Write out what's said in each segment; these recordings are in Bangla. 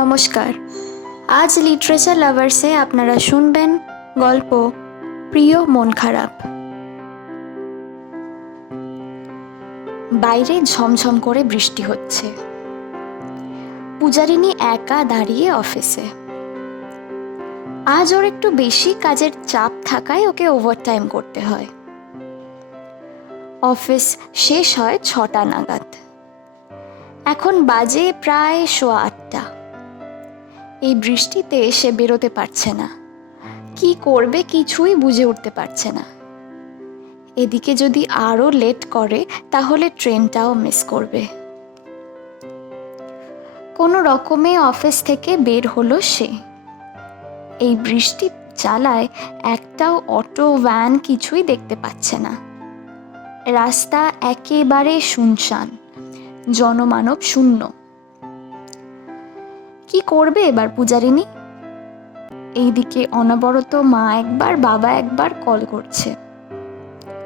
নমস্কার। আজ লিটারেচার লাভার্সে আপনারা শুনবেন গল্প প্রিয় মন খারাপ। বাইরে ঝমঝম করে বৃষ্টি হচ্ছে। পূজারিনী একা দাঁড়িয়ে অফিসে। আজ ওর একটু বেশি কাজের চাপ থাকায় ওকে ওভারটাইম করতে হয়। অফিস শেষ হয় 6টা নাগাদ। এখন বাজে প্রায় 8:15। এই বৃষ্টিতে সে বেরোতে পারছে না। কি করবে কিছুই বুঝে উঠতে পারছে না। এদিকে যদি আরো লেট করে তাহলে ট্রেনটাও মিস করবে। কোনো রকমে অফিস থেকে বের হলো সে। এই বৃষ্টি জ্বালায় একটাও অটো ভ্যান কিছুই দেখতে পাচ্ছে না। রাস্তা একেবারে শুনশান, জনমানব শূন্য। কি করবে এবার পূজারিনী? এইদিকে অনবরত মা একবার বাবা একবার কল করছে।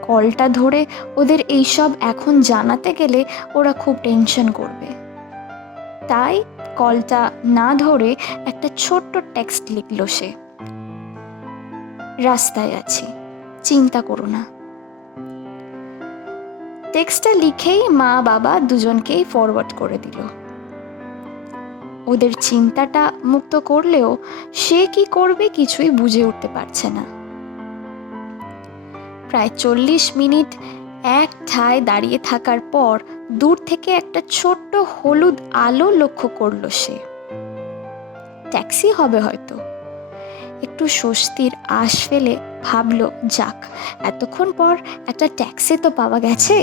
কলটা ধরে ওদের এইসব এখন জানাতে গেলে ওরা খুব টেনশন করবে। তাই কলটা না ধরে একটা ছোট্ট টেক্সট লিখল সে। রাস্তায় আছি, চিন্তা করো না। টেক্সটটা লিখেই মা বাবা দুজনকেই ফরওয়ার্ড করে দিল। ওদের চিন্তাটা মুক্ত করলেও সে কি করবে কিছুই বুঝে উঠতে পারছে না। প্রায় 40 মিনিট এক ঠায় দাঁড়িয়ে থাকার পর দূর থেকে একটা ছোট্ট হলুদ আলো লক্ষ্য করলো সে। ট্যাক্সি হবে হয়তো। একটু স্বস্তির আশ ফেলে ভাবলো, যাক, এতক্ষণ পর একটা ট্যাক্সি তো পাওয়া গেছে।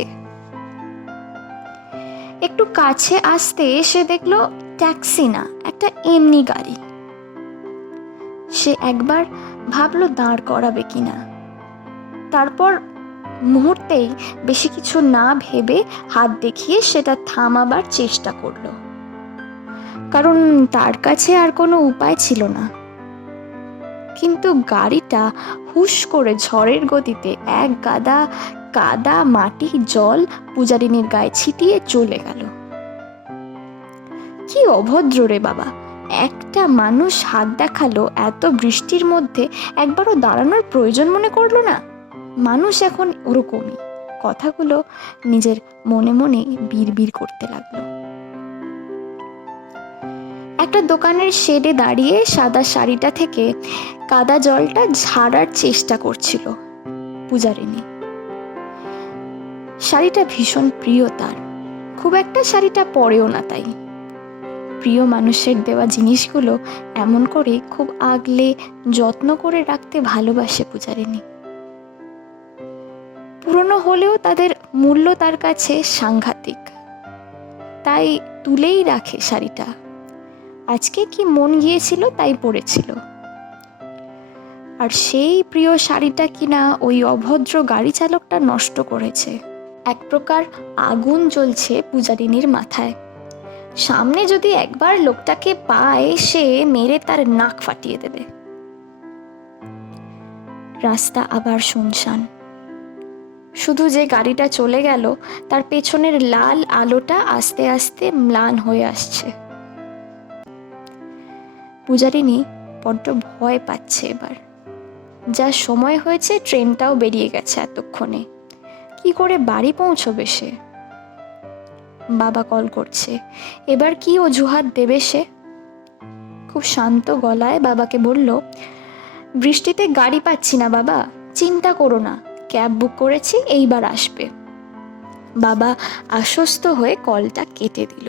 একটু কাছে আসতে সে দেখলো ট্যাক্সি না, একটা এমনি গাড়ি। সে একবার ভাবলো দাঁড় করাবে কিনা। তারপর মুহূর্তেই বেশি কিছু না ভেবে হাত দেখিয়ে সেটা থামাবার চেষ্টা করলো, কারণ তার কাছে আর কোনো উপায় ছিল না। কিন্তু গাড়িটা হুশ করে ঝড়ের গতিতে এক গাদা কাদা মাটি জল পূজারিনীর গায়ে ছিটিয়ে চলে গেল। কি অভদ্র রে বাবা! একটা মানুষ হাত দেখালো এত বৃষ্টির মধ্যে, একবারও দাঁড়ানোর প্রয়োজন মনে করলো না। মানুষ এখন ওরকমই। কথাগুলো নিজের মনে মনে বিড়বিড় করতে লাগলো। একটা দোকানের শেডে দাঁড়িয়ে সাদা শাড়িটা থেকে কাদা জলটা ঝাড়ার চেষ্টা করছিল পূজারিনী। শাড়িটা ভীষণ প্রিয় তার, খুব একটা শাড়িটা পরেও না। তাই প্রিয় মানুষের দেওয়া জিনিসগুলো এমন করে খুব আগলে যত্ন করে রাখতে ভালোবাসে পূজারিনী। পুরনো হলেও তাদের মূল্য তার কাছে সাংঘাতিক, তাই তুলেই রাখে শাড়িটা। আজকে কি মন গিয়েছিল তাই পরেছিল। আর সেই প্রিয় শাড়িটা কিনা ওই অভদ্র গাড়ি চালকটা নষ্ট করেছে। এক প্রকার আগুন জ্বলছে পূজারিনীর মাথায়। সামনে যদি একবার লোকটাকে পায় সে মেরে তার নাক ফাটিয়ে দেবে। রাস্তা আবার শুনশান। শুধু যে গাড়িটা চলে গেল তার পেছনের লাল আলোটা আস্তে আস্তে ম্লান হয়ে আসছে। পূজারিনী বড্ড ভয় পাচ্ছে এবার। যা সময় হয়েছে ট্রেনটাও বেরিয়ে গেছে এতক্ষণে। কি করে বাড়ি পৌঁছবে সে? বাবা কল করছে। এবার কি অজুহাত দেবে সে? খুব শান্ত গলায় বাবাকে বলল, বৃষ্টিতে গাড়ি পাচ্ছি না বাবা, চিন্তা করো না, ক্যাব বুক করেছি, এইবার আসবে। বাবা আশ্বস্ত হয়ে কলটা কেটে দিল।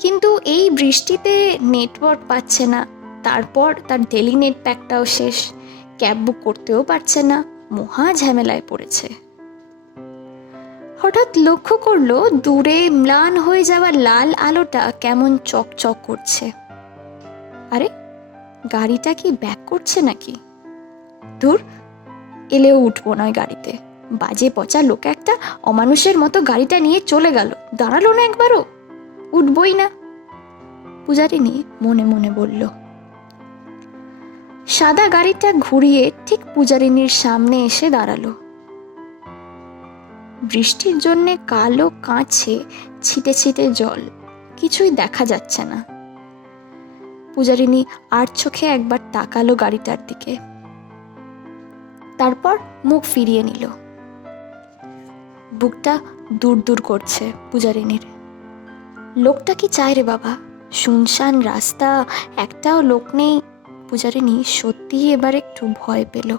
কিন্তু এই বৃষ্টিতে নেটওয়ার্ক পাচ্ছে না, তারপর তার ডেলি নেট প্যাকটাও শেষ, ক্যাব বুক করতেও পারছে না, মহা ঝামেলায় পড়েছে। হঠাৎ লক্ষ্য করলো দূরে ম্লান হয়ে যাওয়া লাল আলোটা কেমন চকচক করছে। আরে, গাড়িটা কি ব্যাক করছে নাকি? ধুর, এলেও উঠবো না ওই গাড়িতে। বাজে পচা লোক একটা অমানুষের মতো গাড়িটা নিয়ে চলে গেল, দাঁড়ালো না একবারও। উঠবই না, পূজারিনী মনে মনে বলল। সাদা গাড়িটা ঘুরিয়ে ঠিক পূজারিনীর সামনে এসে দাঁড়ালো। বৃষ্টির জন্যে কালো কাঁচে ছিটে ছিটে জল, কিছুই দেখা যাচ্ছে না। পূজারিনী আর চোখে একবার তাকালো গাড়িটার দিকে, তারপর মুখ ফিরিয়ে নিল। বুকটা দূর দূর করছে পূজারিনীর। লোকটা কি চায় রে বাবা? শুনশান রাস্তা, একটাও লোক নেই। পূজারিনী সত্যিই এবার একটু ভয় পেল।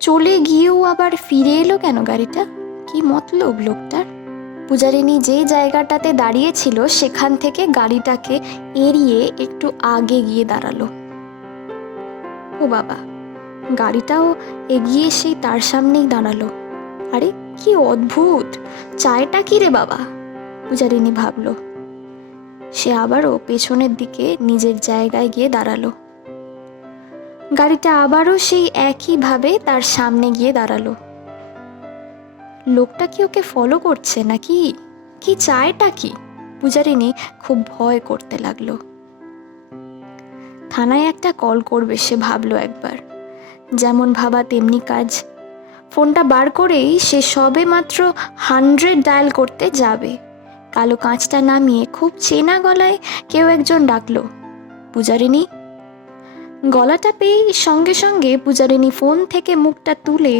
চলে গিয়েও আবার ফিরে এলো কেন গাড়িটা? কি মতলব লোকটার? পূজারিনী যে জায়গাটাতে দাঁড়িয়েছিল সেখান থেকে গাড়িটাকে এড়িয়ে একটু আগে গিয়ে দাঁড়ালো। ও বাবা, গাড়িটাও এগিয়ে সেই তার সামনেই দাঁড়ালো। আরে কি অদ্ভুত, চায়টা কি রে বাবা? পূজারিনী ভাবলো। সে আবারও পেছনের দিকে নিজের জায়গায় গিয়ে দাঁড়ালো। গাড়িটা আবারও সেই একইভাবে তার সামনে গিয়ে দাঁড়ালো। লোকটা কি ওকে ফলো করছে নাকি? কি চায়টা কি? পূজারিনী খুব ভয় করতে লাগলো। থানায় একটা কল করবে সে ভাবলো একবার। যেমন ভাবা তেমনি কাজ। ফোনটা বার করেই সে সবে মাত্র 100 ডায়াল করতে যাবে, কালো কাঁচটা নামিয়ে খুব চেনা গলায় কেউ একজন ডাকলো, পূজারিনী। গলাটা পেয়ে সঙ্গে সঙ্গে পূজারিনী ফোন থেকে মুখটা তুলে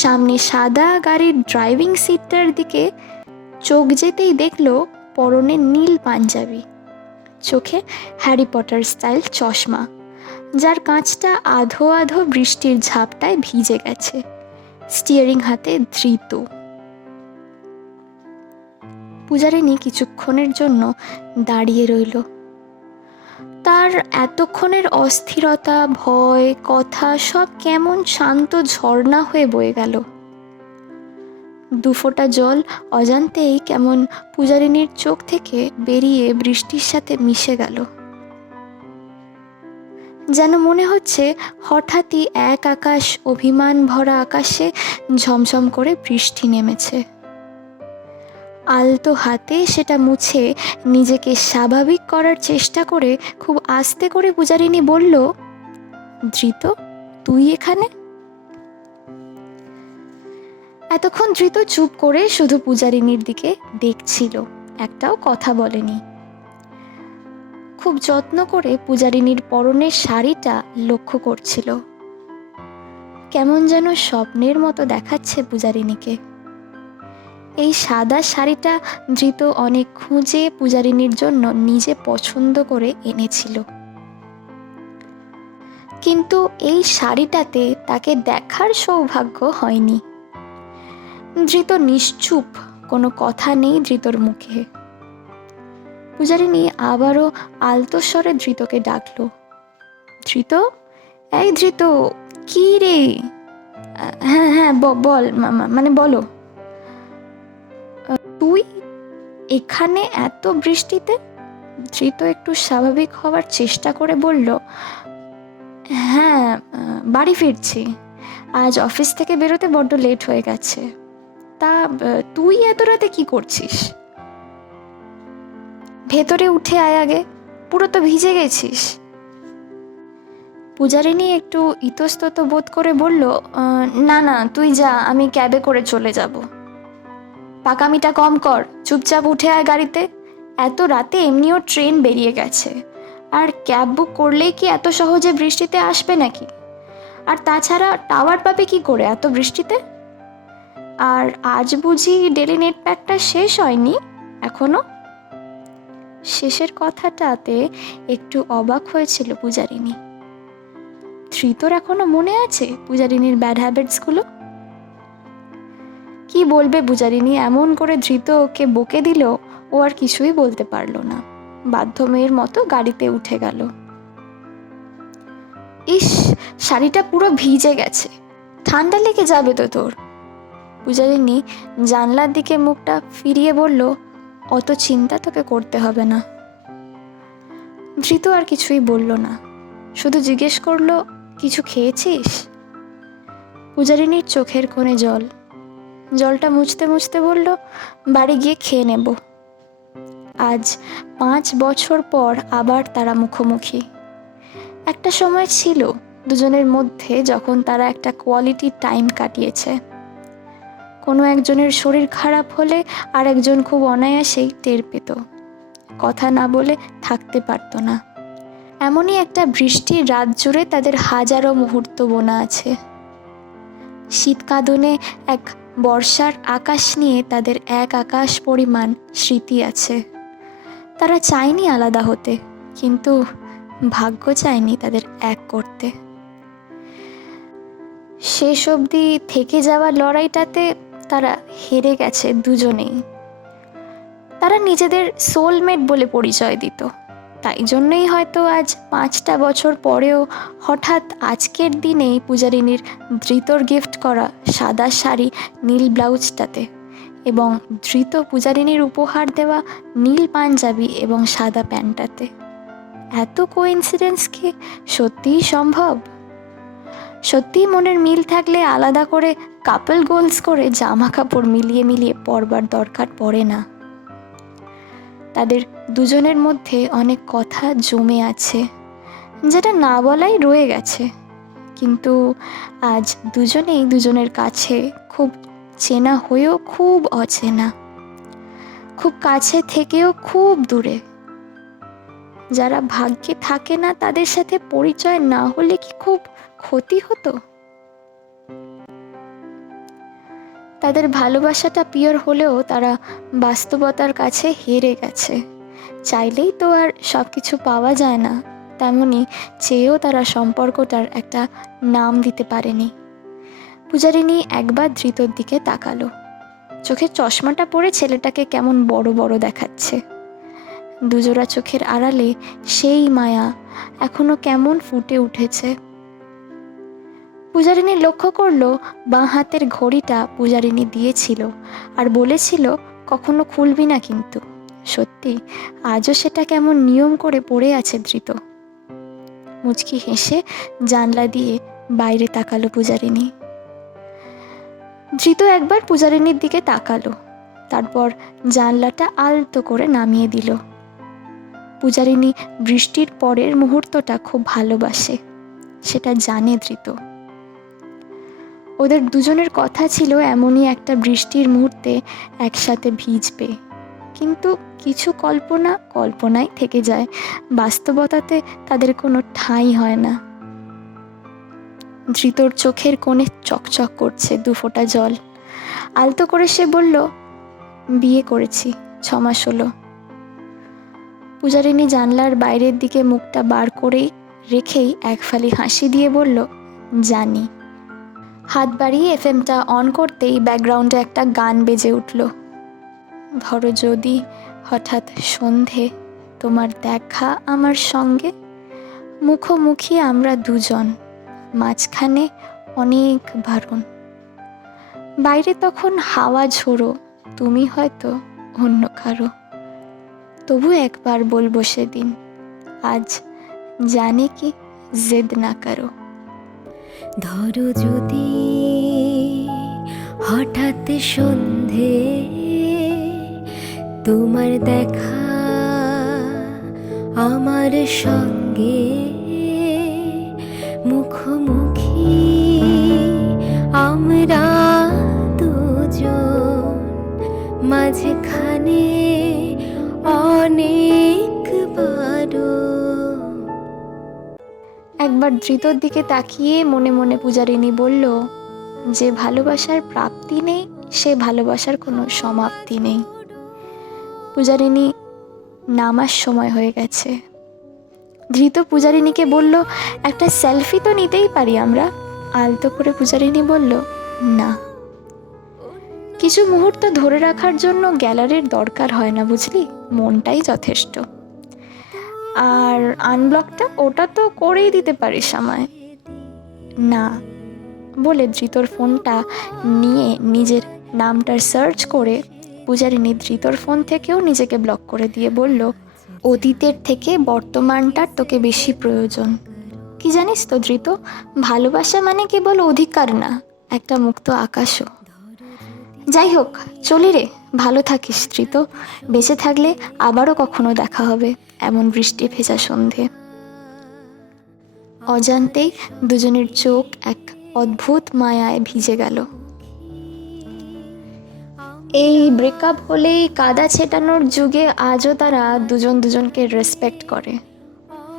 সামনে সাদা গাড়ির ড্রাইভিং সিটটার দিকে চোখ যেতেই দেখলো পরনে নীল পাঞ্জাবি, চোখে হ্যারি পটার স্টাইল চশমা, যার কাঁচটা আধো আধো বৃষ্টির ঝাপটায় ভিজে গেছে, স্টিয়ারিং হাতে ধৃত। পূজারিনী কিছুক্ষণের জন্য দাঁড়িয়ে রইল। তার এতক্ষণের অস্থিরতা, ভয়, কথা সব কেমন শান্ত ঝর্ণা হয়ে বয়ে গেল। দুফোঁটা জল অজান্তেই কেমন পূজারিনীর চোখ থেকে বেরিয়ে বৃষ্টির সাথে মিশে গেল। যেন মনে হচ্ছে হঠাৎই এক আকাশ, অভিমান ভরা আকাশে ঝমঝম করে বৃষ্টি নেমেছে। আলতো হাতে সেটা মুছে নিজেকে স্বাভাবিক করার চেষ্টা করে খুব আস্তে করে পূজারিনী বলল, ধৃত, তুই এখানে? এতক্ষণ ধৃত চুপ করে শুধু পূজারিনীর দিকে দেখছিল, একটাও কথা বলেনি। খুব যত্ন করে পূজারিনীর পরনের শাড়িটা লক্ষ্য করছিল। কেমন যেন স্বপ্নের মতো দেখাচ্ছে পূজারিনীকে। এই সাদা শাড়িটা ধৃত অনেক খুঁজে পূজারিনীর জন্য নিজে পছন্দ করে এনেছিল, কিন্তু এই শাড়িটাতে তাকে দেখার সৌভাগ্য হয়নি। ধৃত নিশ্চুপ, কোনো কথা নেই ধৃতর মুখে। পূজারিনী আবারও আলতো স্বরে ধৃতকে ডাকলো, ধৃত, এই ধৃত, কি রে? হ্যাঁ হ্যাঁ বল, মানে বলো। তুই এখানে এত বৃষ্টিতে? ধৃত একটু স্বাভাবিক হওয়ার চেষ্টা করে বলল, হ্যাঁ, বাড়ি ফিরছি, আজ অফিস থেকে বেরোতে বড্ড লেট হয়ে গেছে। তা তুই এত রাতে কি করছিস? ভেতরে উঠে আয় আগে, পুরো তো ভিজে গেছিস। পূজারিনী একটু ইতস্তত বোধ করে বলল, না না তুই যা, আমি ক্যাবে করে চলে যাব। পাকামিটা কম কর, চুপচাপ উঠে আয় গাড়িতে। এত রাতে এমনিও ট্রেন বেরিয়ে গেছে, আর ক্যাব বুক করলেই কি এত সহজে বৃষ্টিতে আসবে নাকি? আর তাছাড়া টাওয়ার পাবে কি করে এত বৃষ্টিতে? আর আজ বুঝি ডেলি নেট প্যাকটা শেষ হয়নি এখনো? শেষের কথাটাতে একটু অবাক হয়েছিল পূজারিনী। ধৃতর এখনো মনে আছে পূজারিনীর ব্যাড হ্যাবিটসগুলো? কি বলবে পূজারিনী, এমন করে ধৃত ওকে বকে দিল, ও আর কিছুই বলতে পারল না, বাধ্য মেয়ের মতো গাড়িতে উঠে গেল। ইস, শাড়িটা পুরো ভিজে গেছে, ঠান্ডা লেগে যাবে তো তোর। পূজারিনী জানলার দিকে মুখটা ফিরিয়ে বলল, অত চিন্তা তোকে করতে হবে না। ধৃত আর কিছুই বলল না, শুধু জিজ্ঞেস করলো, কিছু খেয়েছিস? পূজারিনীর চোখের কোণে জল, জলটা মুছতে মুছতে বলল, বাড়ি গিয়ে খেয়ে নেব। আজ 5 বছর পর আবার তারা মুখোমুখি। একটা সময় ছিল দুজনের মধ্যে যখন তারা একটা কোয়ালিটি টাইম কাটিয়েছে। কোনো একজনের শরীর খারাপ হলে আর একজন খুব অনায়াসেই টের পেত। কথা না বলে থাকতে পারতো না। এমনই একটা বৃষ্টির রাত জুড়ে তাদের হাজারো মুহূর্ত বোনা আছে। শীতকাঁদনে এক বর্ষার আকাশ নিয়ে তাদের এক আকাশ পরিমাণ স্মৃতি আছে। তারা চায়নি আলাদা হতে, কিন্তু ভাগ্য চায়নি তাদের এক করতে। শেষ অবধি থেকে যাওয়া লড়াইটাতে তারা হেরে গেছে দুজনেই। তারা নিজেদের সোলমেট বলে পরিচয় দিত। তাই জন্যই হয়তো আজ 5টা বছর পরেও হঠাৎ আজকের দিনেই পূজারিনীর ধৃতর গিফট করা সাদা শাড়ি নীল ব্লাউজটাতে এবং ধৃত পূজারিনীর উপহার দেওয়া নীল পাঞ্জাবি এবং সাদা প্যান্টটাতে এত কোইন্সিডেন্স কি সত্যিই সম্ভব? সত্যিই মনের মিল থাকলে আলাদা করে কাপল গোলস করে জামা কাপড় মিলিয়ে মিলিয়ে পরবার দরকার পড়ে না। তাদের দুজনের মধ্যে অনেক কথা জমে আছে, যেটা না বলাই রয়ে গেছে, কিন্তু আজ দুজনেই দুজনের কাছে খুব চেনা হয়েও খুব অচেনা, খুব কাছে থেকেও খুব দূরে। যারা ভাগ্যে থাকে না তাদের সাথে পরিচয় না হলে কি খুব ক্ষতি হতো? তাদের ভালোবাসাটা পিওর হলেও তারা বাস্তবতার কাছে হেরে গেছে। চাইলেই তো আর সব কিছু পাওয়া যায় না, তেমনি চেয়েও তারা সম্পর্কটার একটা নাম দিতে পারেনি। পূজারিনী একবার ধৃতর দিকে তাকালো। চোখের চশমাটা পরে ছেলেটাকে কেমন বড় বড় দেখাচ্ছে। দুজোড়া চোখের আড়ালে সেই মায়া এখনো কেমন ফুটে উঠেছে। পূজারিনী লক্ষ্য করলো বাঁ হাতের ঘড়িটা পূজারিনী দিয়েছিল আর বলেছিল কখনো খুলবি না কিন্তু। সত্যি আজও সেটা কেমন নিয়ম করে পড়ে আছে ধৃত। মুচকি হেসে জানলা দিয়ে বাইরে তাকালো পূজারিনী। ধৃত একবার পূজারিনীর দিকে তাকালো, তারপর জানলাটা আলতো করে নামিয়ে দিল। পূজারিনী বৃষ্টির পরের মুহূর্তটা খুব ভালোবাসে, সেটা জানে ধৃত। ওদের দুজনের কথা ছিল এমনই একটা বৃষ্টির মুহূর্তে একসাথে ভিজবে, কিন্তু কিছু কল্পনা কল্পনাই থেকে যায়, বাস্তবতাতে তাদের কোনো ঠাঁই হয় না। ধৃতর চোখের কোণে চকচক করছে 2 ফোঁটা জল। আলতো করে সে বলল, বিয়ে করেছি, 6 মাস হলো। পূজারিনী জানলার বাইরের দিকে মুখটা বার করেই রেখেই এক ফালি হাসি দিয়ে বলল, জানি। হাত বাড়িয়ে এফএমটা অন করতেই ব্যাকগ্রাউন্ডে একটা গান বেজে উঠল। ধরো যদি হঠাৎ সন্ধে তোমার দেখা আমার সঙ্গে, মুখোমুখি আমরা দুজন, মাঝখানে অনেক বারণ। বাইরে তখন হাওয়া ঝোড়ো, তুমি হয়তো অন্য কারো। তবু একবার বলবো সেদিন, আজ জানে কি জেদ না করো। ধরো যদি হঠাৎ সন্ধে তোমার দেখা আমার সঙ্গে, মুখোমুখি আমরা দুজন, মাঝখানে অনেক বারণ। একবার ধৃতর দিকে তাকিয়ে মনে মনে পূজারিনী বলল, যে ভালোবাসার প্রাপ্তি নেই সে ভালোবাসার কোনো সমাপ্তি নেই। পূজারিনী নামার সময় হয়ে গেছে। ধৃত পূজারিনীকে বলল, একটা সেলফি তো নিতেই পারি আমরা। আলতো করে পূজারিনী বলল, না। কিছু মুহূর্ত ধরে রাখার জন্য গ্যালারির দরকার হয় না, বুঝলি, মনটাই যথেষ্ট। আর আনব্লকটা ওটা তো করেই দিতে পারিস আমায়। না বলে ধৃতর ফোনটা নিয়ে নিজের নামটার সার্চ করে পূজারিনী ধৃতর ফোন থেকেও নিজেকে ব্লক করে দিয়ে বলল, অতীতের থেকে বর্তমানটার তোকে বেশি প্রয়োজন। কি জানিস তো ধৃত, ভালোবাসা মানে কেবল অধিকার না, একটা মুক্ত আকাশও। যাই হোক, চলি রে, ভালো থাকিস ধৃত। বেঁচে থাকলে আবারও কখনো দেখা হবে এমন বৃষ্টি ভেজা সন্ধে। অজান্তেই দুজনের চোখ এক অদ্ভুত মায়ায় ভিজে গেল। এই ব্রেকআপ হলেই কাদা ছেটানোর যুগে আজও তারা দুজন দুজনকে রেসপেক্ট করে।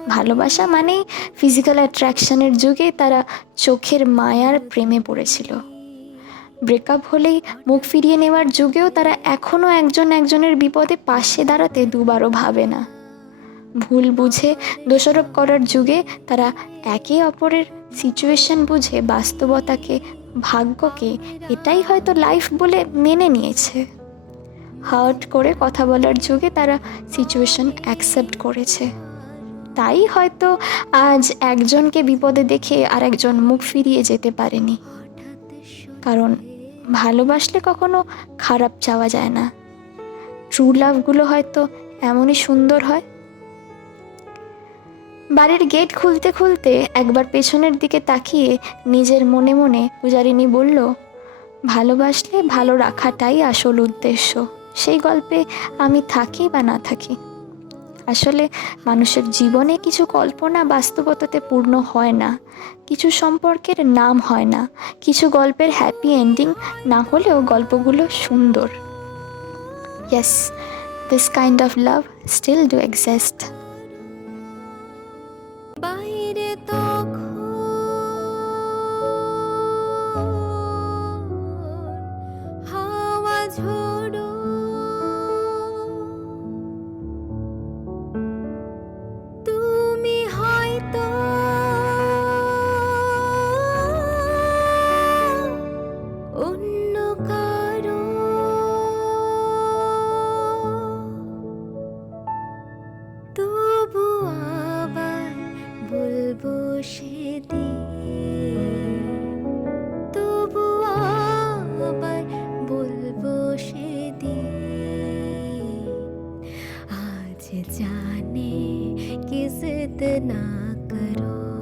ভালোবাসা মানেই ফিজিক্যাল অ্যাট্রাকশনের যুগে তারা চোখের মায়ার প্রেমে পড়েছিল। ব্রেকআপ হলেই মুখ ফিরিয়ে নেওয়ার যুগেও তারা এখনও একজন একজনের বিপদে পাশে দাঁড়াতে দুবারও ভাবে না। ভুল বুঝে দোষারোপ করার যুগে তারা একে অপরের সিচুয়েশন বুঝে বাস্তবতাকে, ভাগ্যকে এটাই হয়তো লাইফ বলে মেনে নিয়েছে। হার্ট করে কথা বলার যুগে তারা সিচুয়েশন অ্যাকসেপ্ট করেছে। তাই হয়তো আজ একজনকে বিপদে দেখে আর একজন মুখ ফিরিয়ে যেতে পারেনি। কারণ ভালোবাসলে কখনো খারাপ চাওয়া যায় না। ট্রু লাভগুলো হয়তো এমনই সুন্দর হয়। বাড়ির গেট খুলতে খুলতে একবার পেছনের দিকে তাকিয়ে নিজের মনে মনে পূজারিনী বলল, ভালোবাসলে ভালো রাখাটাই আসল উদ্দেশ্য। সেই গল্পে আমি থাকি বা না থাকি। আসলে মানুষের জীবনে কিছু কল্পনা বাস্তবতাতে পূর্ণ হয় না, কিছু সম্পর্কের নাম হয় না, কিছু গল্পের হ্যাপি এন্ডিং না হলেও গল্পগুলো সুন্দর। Yes, this kind of love still do exist. বাইরে তখন হাওয়া ঝোড়ো, তুমি হয়তো অন্য কারো, তবু আবার বলবো সেদিন, তবু আবার বলবো সেদিন। आज जाने किस इतना करो।